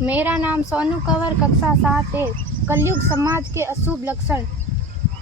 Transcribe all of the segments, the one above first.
मेरा नाम सोनू कंवर, कक्षा 7 है। कलयुग समाज के अशुभ लक्षण।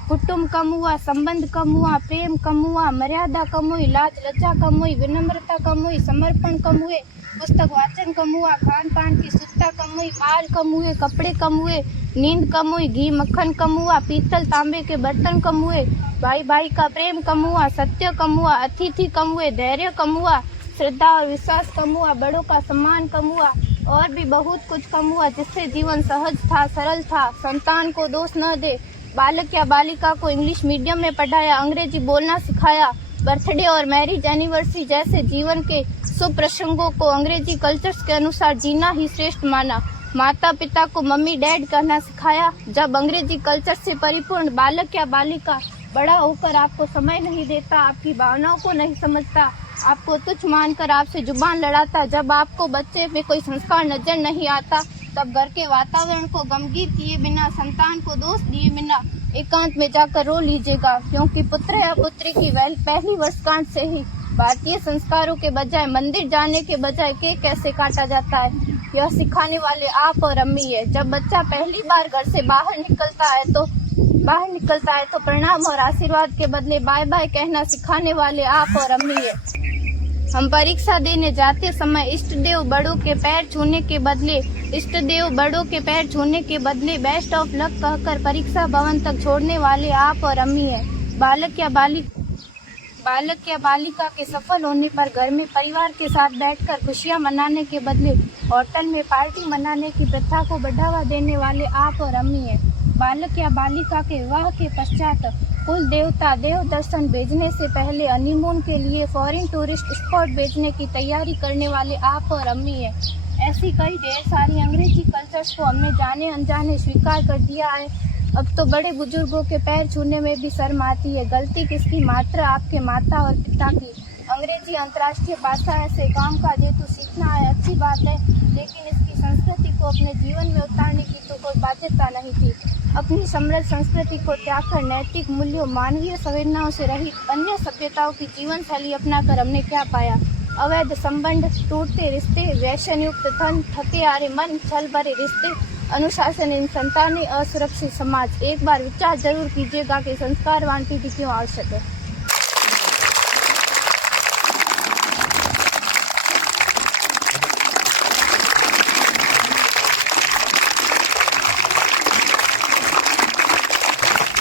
कुटुंब कम हुआ, संबंध कम हुआ, प्रेम कम हुआ, मर्यादा कम हुई, लाज लज्जा कम हुई, विनम्रता कम हुई, समर्पण कम हुए, पुस्तक वाचन कम हुआ, खान पान की शुद्धता कम हुई, बाल कम हुए, कपड़े कम हुए, नींद कम हुई, घी मक्खन कम हुआ, पीतल तांबे के बर्तन कम हुए, भाई भाई का प्रेम कम हुआ, सत्य कम हुआ, अतिथि कम हुए, धैर्य कम हुआ, श्रद्धा और विश्वास कम हुआ, बड़ों का सम्मान कम हुआ और भी बहुत कुछ कम हुआ जिससे जीवन सहज था, सरल था। संतान को दोष न दे। बालक या बालिका को इंग्लिश मीडियम में पढ़ाया, अंग्रेजी बोलना सिखाया, बर्थडे और मैरिज एनिवर्सरी जैसे जीवन के शुभ प्रसंगों को अंग्रेजी कल्चर्स के अनुसार जीना ही श्रेष्ठ माना। माता पिता को मम्मी डैड कहना सिखाया। जब अंग्रेजी कल्चर से परिपूर्ण बालक या बालिका बड़ा होकर आपको समय नहीं देता, आपकी भावनाओं को नहीं समझता, आपको तुच्छ मानकर आपसे जुबान लड़ाता, जब आपको बच्चे में कोई संस्कार नजर नहीं आता, तब घर के वातावरण को गमगीन किए बिना, संतान को दोष दिए बिना एकांत में जाकर रो लीजिएगा, क्योंकि पुत्र या पुत्री की पहली वर्षगांठ से ही भारतीय संस्कारों के बजाय, मंदिर जाने के बजाय केक कैसे काटा जाता है, यह सिखाने वाले आप और अम्मी है। जब बच्चा पहली बार घर से बाहर निकलता है तो प्रणाम और आशीर्वाद के बदले बाय बाय कहना सिखाने वाले आप और अम्मी है। हम परीक्षा देने जाते समय इष्ट देव बड़ों के पैर छूने के बदले बेस्ट ऑफ लक कहकर परीक्षा भवन तक छोड़ने वाले आप और अम्मी है। बालक या बालिका के सफल होने पर घर में परिवार के साथ बैठकर खुशियां मनाने के बदले होटल में पार्टी मनाने की प्रथा को बढ़ावा देने वाले आप और अम्मी है। बालक या बालिका के विवाह के पश्चात कुल देवता देव दर्शन भेजने से पहले हनीमून के लिए फॉरेन टूरिस्ट स्पॉट भेजने की तैयारी करने वाले आप और अम्मी है। ऐसी कई ढेर सारी अंग्रेजी कल्चर्स को हमने जाने अनजाने स्वीकार कर दिया है। अब तो बड़े बुजुर्गों के पैर छूने में भी शर्म आती है। गलती किसकी? मात्र आपके माता और पिता की। अंग्रेजी अंतर्राष्ट्रीय भाषा है से काम काज हेतु सीखना है, अच्छी बात है, लेकिन इसकी संस्कृति को अपने जीवन में उतारने की तो कोई बाध्यता नहीं थी। अपनी समृद्ध संस्कृति को त्यागकर नैतिक मूल्यों, मानवीय संवेदनाओं से रहित अन्य सभ्यताओं की जीवन शैली अपनाकर हमने क्या पाया? अवैध संबंध, टूटते रिश्ते, व्यसन युक्त धन, थके हारे मन, छल भरे रिश्ते, अनुशासनहीन संतानें, असुरक्षित समाज। एक बार विचार जरूर कीजिएगा कि संस्कारवान पीढ़ी क्यों आवश्यक है।